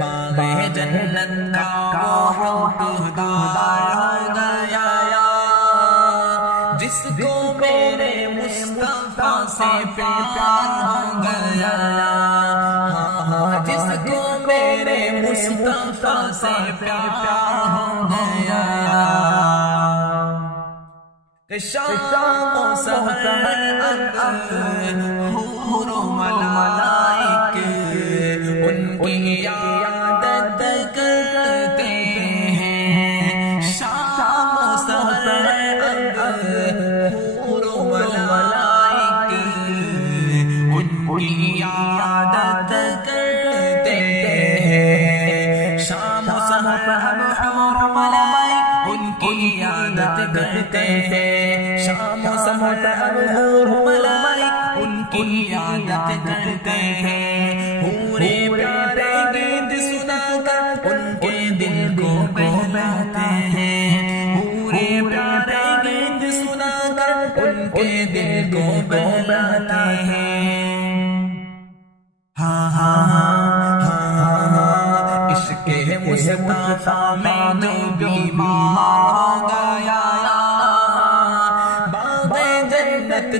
باغ جنت کا وہ حقدار ہو گیا جس کو میرے مصطفیٰ سے پیار ہو گیا، جس کو میرے مصطفیٰ سے پیار ہو گیا۔ شام و سحر حور و ملائک ان کی عیادت کرتے ہیں، شام و سحر حور و ملائک ان کی عیادت کرتے ہیں، شام و سحر حور و ملائک ان کی عیادت کرتے ہیں، شام و سحر حور و ملائک ان کی عیادت کرتے ہیں، حورے پیارے گیت سنا کر ان کے دل کو بہلاتے ہیں، حورے پیارے گیت سنا کر ان کے دل کو بہلاتے ہیں۔ ہاں ہاں ہاں عشق مصطفیٰ میں جو بیمار ہو گیا، باغ جنت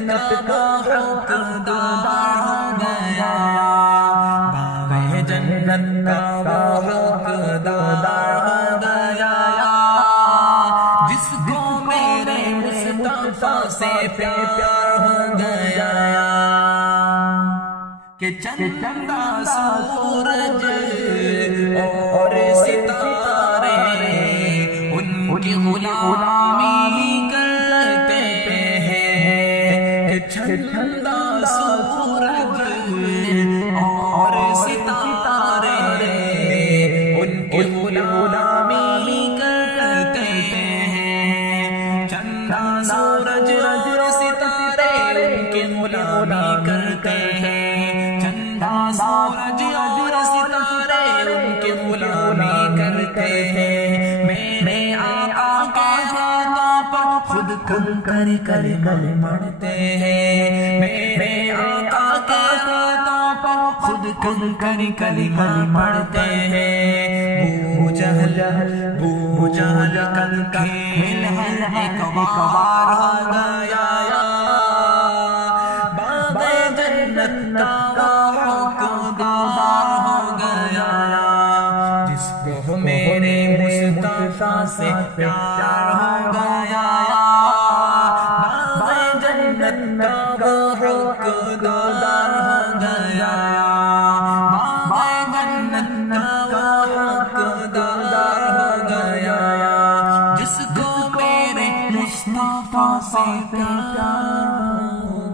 کا حقدار ہو گیا، باغ جنت کا حقدار ہو گیا، جس کو میرے مصطفیٰ سے پیار ہو گیا، کہ چندہ سورج اور ستارے ان کی غلامی کرتے ہیں، کہ چندہ سورج اور ستارے ان کی غلامی کرتے ہیں، چندہ سورج اور ستارے ان کی غلامی کرتے ہیں، چندہ سورج اور ستارے ان کی غلامی کرتے ہیں، میرے آقا کے ہاتھوں پر خود کنکر کلمہ پڑھتے ہیں، میرے آقا کے ہاتھوں پر خود کنکر کلمہ پڑھتے ہیں، بو جہل کل کھیل ہے ایک بار ہو گیا، باغ جنت کا حقدار ہو گیا، جس کو میرے مصطفیٰ سے پیار ہو گیا، باغ جنت کا حقدار ہو گیا، باغ جنت کا حقدار ہو گیا، جس کو میرے مصطفیٰ سے پیار ہو گیا۔